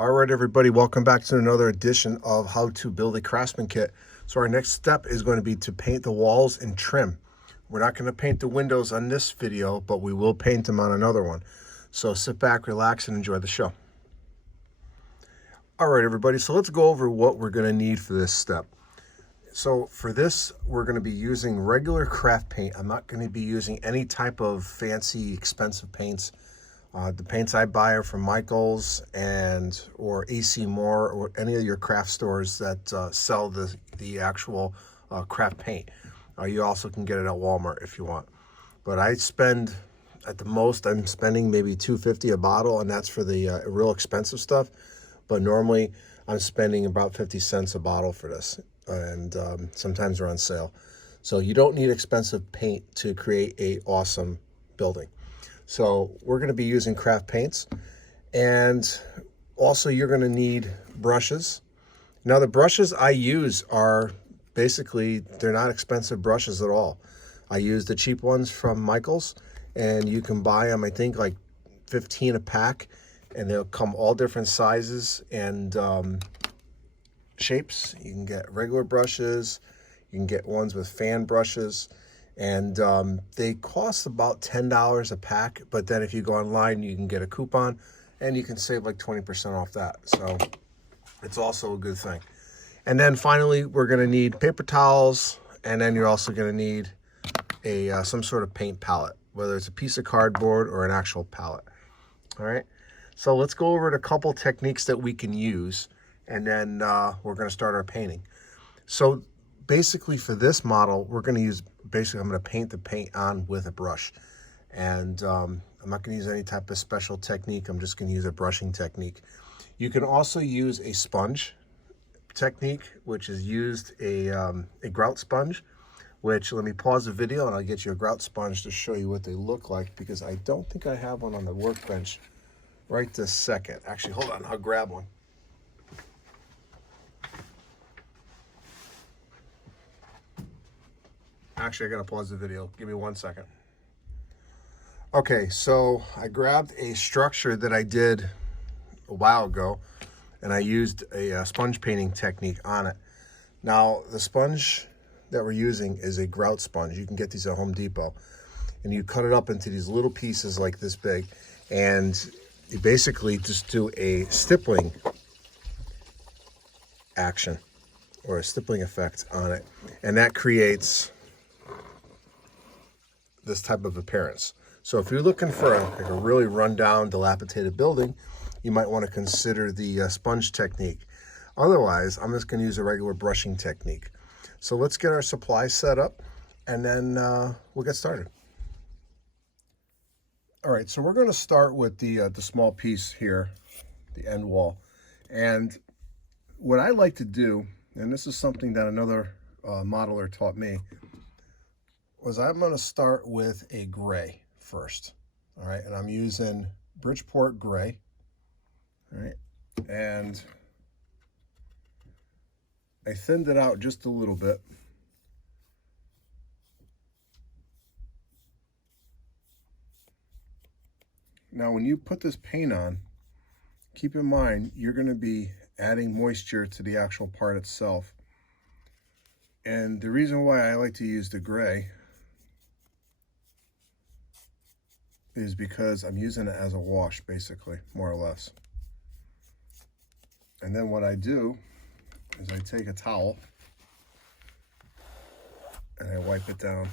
All right, everybody, welcome back to another edition of How to Build a Craftsman Kit. So our next step is going to be to paint the walls and trim. We're not going to paint the windows on this video, but we will paint them on another one. So sit back, relax, and enjoy the show. All right, everybody, so let's go over what we're going to need for this step. So for this, we're going to be using regular craft paint. I'm not going to be using any type of fancy, expensive paints. The paints I buy are from Michael's or AC Moore or any of your craft stores that sell the actual craft paint. You also can get it at Walmart if you want. But I spend, at the most, I'm spending maybe $2.50 a bottle, and that's for the real expensive stuff. But normally I'm spending about 50 cents a bottle for this, and sometimes they're on sale. So you don't need expensive paint to create a awesome building. So we're going to be using craft paints, and also you're going to need brushes. Now the brushes I use are basically, they're not expensive brushes at all. I use the cheap ones from Michael's, and you can buy them, I think like 15 a pack, and they'll come all different sizes and shapes. You can get regular brushes, you can get ones with fan brushes, and they cost about $10 a pack, but then if you go online, you can get a coupon, and you can save like 20% off that. So it's also a good thing. And then finally, we're gonna need paper towels, and then you're also gonna need some sort of paint palette, whether it's a piece of cardboard or an actual palette. All right, so let's go over a couple techniques that we can use, and then we're gonna start our painting. So basically for this model, we're gonna use, I'm gonna paint the paint on with a brush. And I'm not gonna use any type of special technique. I'm just gonna use a brushing technique. You can also use a sponge technique, which is used a grout sponge, which, let me pause the video and I'll get you a grout sponge to show you what they look like, because I don't think I have one on the workbench right this second. Actually, hold on, I'll grab one. Actually, I gotta pause the video. Give me 1 second. Okay, so I grabbed a structure that I did a while ago, and I used a sponge painting technique on it. Now, the sponge that we're using is a grout sponge. You can get these at Home Depot, and you cut it up into these little pieces like this big, and you basically just do a stippling action or a stippling effect on it, and that creates this type of appearance. So if you're looking for a really rundown, dilapidated building, you might want to consider the sponge technique. Otherwise, I'm just going to use a regular brushing technique. So let's get our supplies set up, and then we'll get started. All right, so we're going to start with the small piece here, the end wall. And what I like to do, and this is something that another modeler taught me, was I'm going to start with a gray first. All right, and I'm using Bridgeport gray. All right, and I thinned it out just a little bit. Now, when you put this paint on, keep in mind you're going to be adding moisture to the actual part itself. And the reason why I like to use the gray is because I'm using it as a wash, basically, more or less. And then what I do is I take a towel and I wipe it down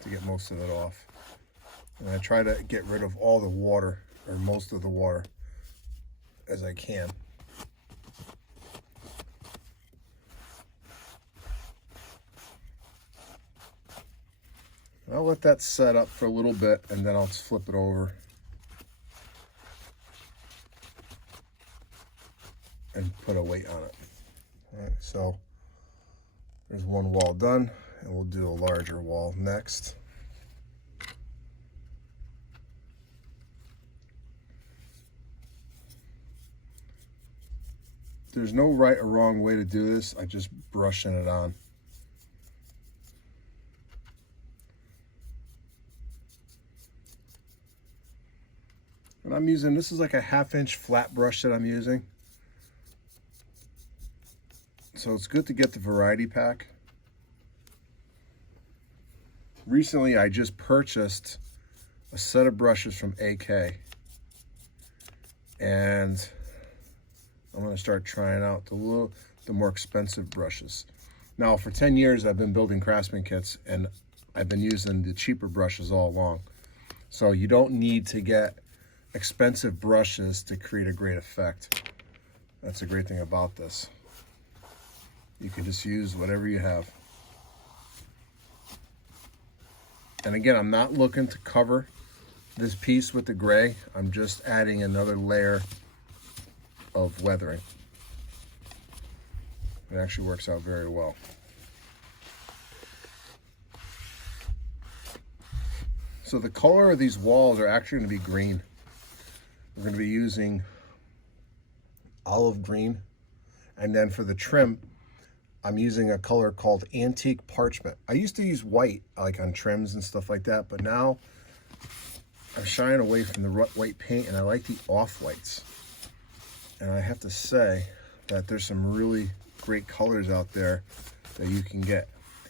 to get most of it off. And I try to get rid of all the water, or most of the water, as I can. I'll let that set up for a little bit, and then I'll just flip it over and put a weight on it. All right, so there's one wall done, and we'll do a larger wall next. There's no right or wrong way to do this. I just brushing it on. And I'm using, this is like a 1/2 inch flat brush that I'm using. So it's good to get the variety pack. Recently, I just purchased a set of brushes from AK, and I'm going to start trying out the more expensive brushes. Now, for 10 years, I've been building Craftsman kits, and I've been using the cheaper brushes all along. So you don't need to get expensive brushes to create a great effect. That's the great thing about this. You can just use whatever you have. And again, I'm not looking to cover this piece with the gray. I'm just adding another layer of weathering. It actually works out very well. So the color of these walls are actually going to be green. We're going to be using olive green. And then for the trim, I'm using a color called Antique Parchment. I used to use white, like on trims and stuff like that, but now I'm shying away from the white paint, and I like the off-whites. And I have to say that there's some really great colors out there that you can get.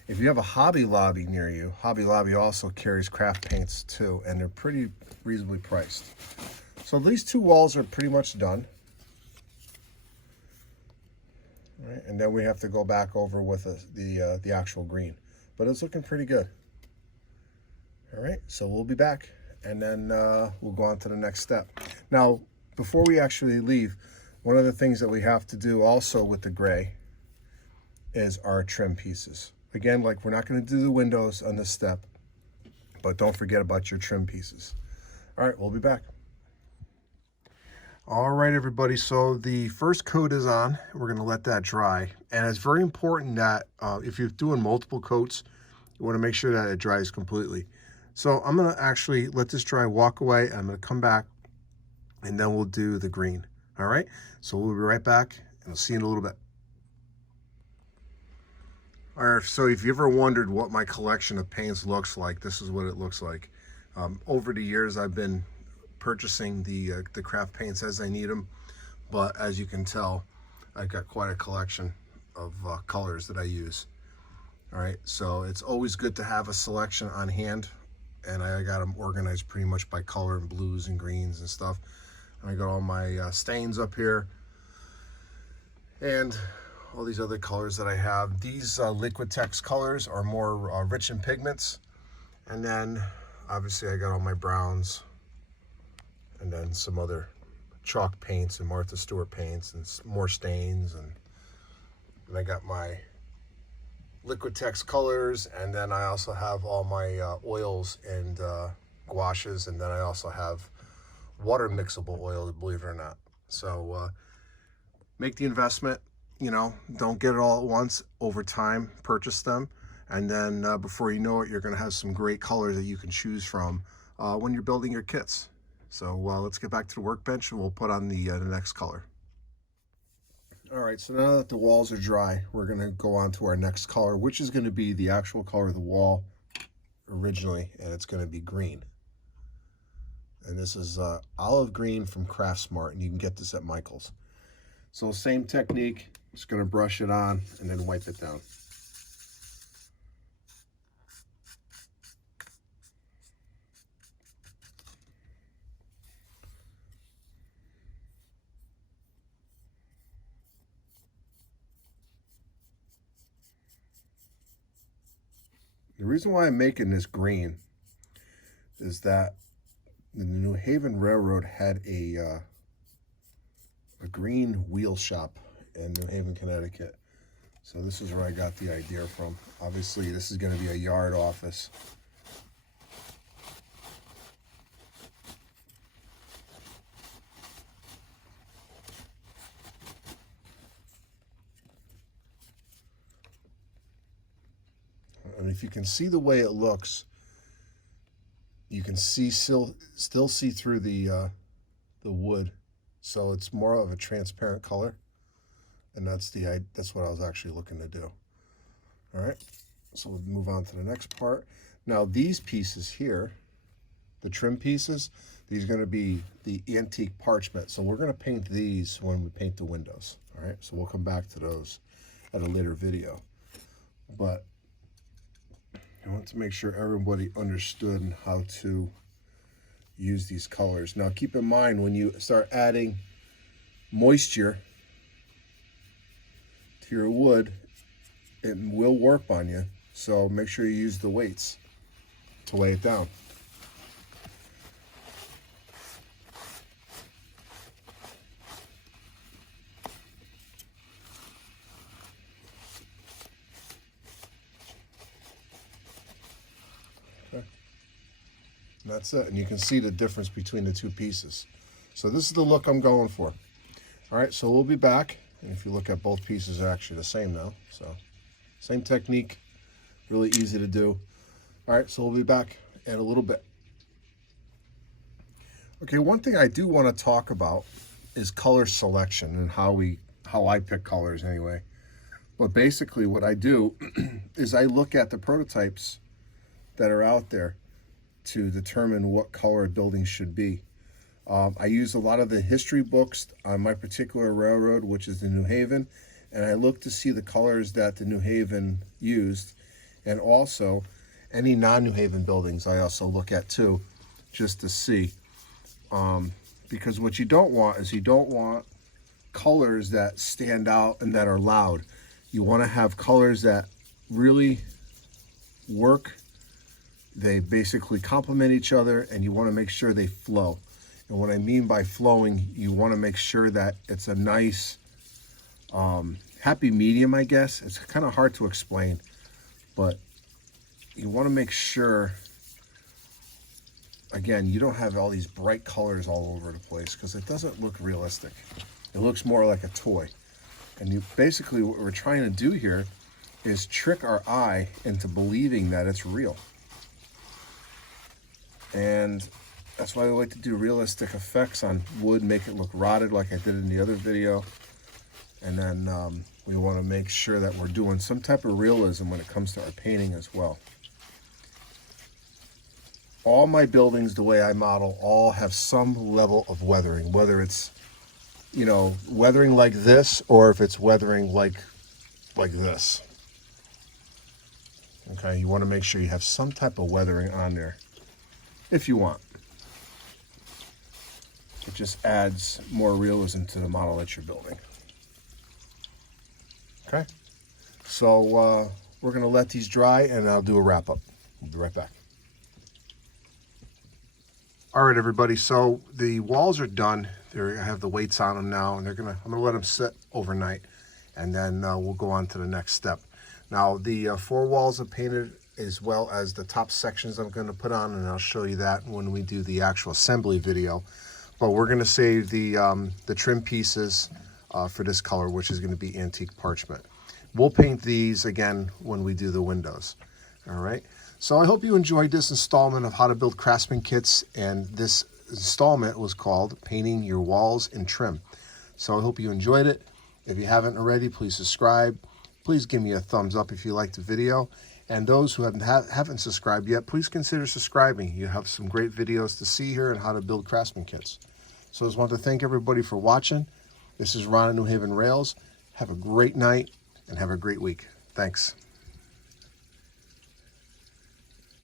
If you have a Hobby Lobby near you, Hobby Lobby also carries craft paints too, and they're pretty reasonably priced. So these two walls are pretty much done. All right, and then we have to go back over with the actual green, but it's looking pretty good. All right, so we'll be back, and then we'll go on to the next step. Now, before we actually leave, one of the things that we have to do also with the gray is our trim pieces. Again, like, we're not going to do the windows on this step, but don't forget about your trim pieces. All right, we'll be back. All right, everybody, so the first coat is on. We're going to let that dry. And it's very important that if you're doing multiple coats, you want to make sure that it dries completely. So I'm going to actually let this dry, walk away, and I'm going to come back, and then we'll do the green. All right, so we'll be right back, and we'll see you in a little bit. All right, so if you ever wondered what my collection of paints looks like, this is what it looks like. Over the years, I've been purchasing the craft paints as I need them, but as you can tell, I've got quite a collection of colors that I use. All right, so it's always good to have a selection on hand, and I got them organized pretty much by color and blues and greens and stuff. And I got all my stains up here and all these other colors that I have. These Liquitex colors are more rich in pigments, and then obviously I got all my browns, and then some other chalk paints and Martha Stewart paints and more stains, and I got my Liquitex colors, and then I also have all my oils and gouaches, and then I also have water mixable oil, believe it or not. So make the investment, you know, don't get it all at once. Over time, purchase them, and then before you know it, you're going to have some great colors that you can choose from when you're building your kits. So let's get back to the workbench, and we'll put on the next color. All right, so now that the walls are dry, we're going to go on to our next color, which is going to be the actual color of the wall originally, and it's going to be green. And this is olive green from Craftsman, and you can get this at Michael's. So same technique, just going to brush it on and then wipe it down. The reason why I'm making this green is that the New Haven Railroad had a green wheel shop in New Haven, Connecticut. So this is where I got the idea from. Obviously, this is going to be a yard office. And if you can see the way it looks, you can see still see through the wood. So it's more of a transparent color, and that's what I was actually looking to do. All right, so we'll move on to the next part. Now these pieces here, the trim pieces, these are going to be the antique parchment. So we're going to paint these when we paint the windows. All right, so we'll come back to those. at a later video. But I want to make sure everybody understood how to use these colors. Now keep in mind, when you start adding moisture to your wood, it will warp on you. So make sure you use the weights to lay it down. Okay. And that's it. And you can see the difference between the two pieces. So this is the look I'm going for. All right, so we'll be back. And if you look at both pieces, they're actually the same now. So same technique, really easy to do. All right, so we'll be back in a little bit. Okay, one thing I do want to talk about is color selection and how I pick colors anyway. But basically what I do is I look at the prototypes that are out there to determine what color a building should be. I use a lot of the history books on my particular railroad, which is the New Haven, and I look to see the colors that the New Haven used, and also any non-New Haven buildings I also look at too, just to see. Because what you don't want is you don't want colors that stand out and that are loud. You want to have colors that really work. They basically complement each other, and you want to make sure they flow. And what I mean by flowing, you want to make sure that it's a nice, happy medium, I guess. It's kind of hard to explain, but you want to make sure, again, you don't have all these bright colors all over the place, because it doesn't look realistic. It looks more like a toy. And basically what we're trying to do here is trick our eye into believing that it's real. And that's why we like to do realistic effects on wood, make it look rotted like I did in the other video. And then we want to make sure that we're doing some type of realism when it comes to our painting as well. All my buildings, the way I model, all have some level of weathering, whether it's, you know, weathering like this, or if it's weathering like this. Okay, you want to make sure you have some type of weathering on there, if you want. It just adds more realism to the model that you're building. Okay, so we're going to let these dry, and I'll do a wrap-up. We'll be right back. All right, everybody, so the walls are done. I have the weights on them now, and I'm gonna let them sit overnight, and then we'll go on to the next step. Now, the 4 walls are painted, as well as the top sections I'm gonna put on, and I'll show you that when we do the actual assembly video. But we're gonna save the trim pieces for this color, which is gonna be antique parchment. We'll paint these again when we do the windows. All right, so I hope you enjoyed this installment of how to build Craftsman kits, and this installment was called Painting Your Walls in Trim. So I hope you enjoyed it. If you haven't already, please subscribe. Please give me a thumbs up if you liked the video. And those who haven't subscribed yet, please consider subscribing. You have some great videos to see here on how to build Craftsman kits. So I just want to thank everybody for watching. This is Ron at New Haven Rails. Have a great night and have a great week. Thanks.